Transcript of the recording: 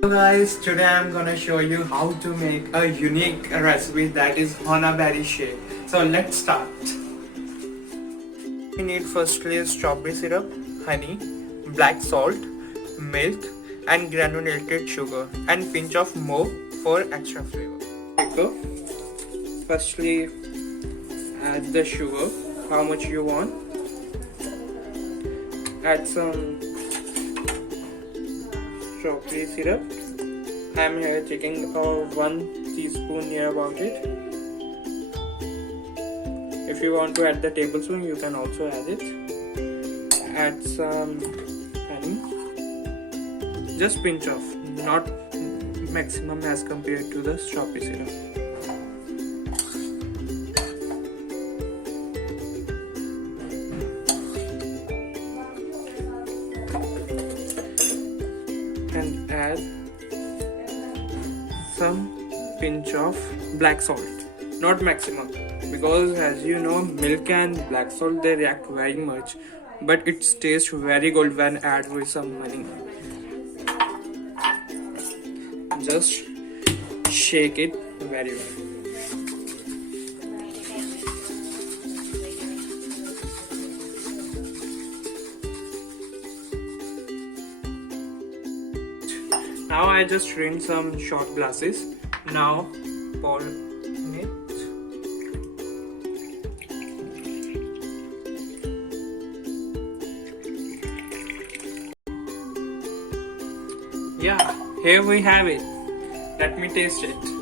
Hello guys, today I'm gonna show you how to make a unique recipe that is Honaberry shake. So let's start. We need firstly strawberry syrup, honey, black salt, milk and granulated sugar and pinch of mauve for extra flavor. So firstly add the sugar, how much you want. Add some strawberry syrup. I am here taking 1 teaspoon near about it. If you want to add the tablespoon, you can also add it. Add some honey, just pinch off, not maximum as compared to the strawberry syrup. And add some pinch of black salt, not maximum, because as you know milk and black salt they react very much, but it tastes very good when added with some honey. Just shake it very well. Now I just rinse some shot glasses. Now pour it. Yeah, here we have it. Let me taste it.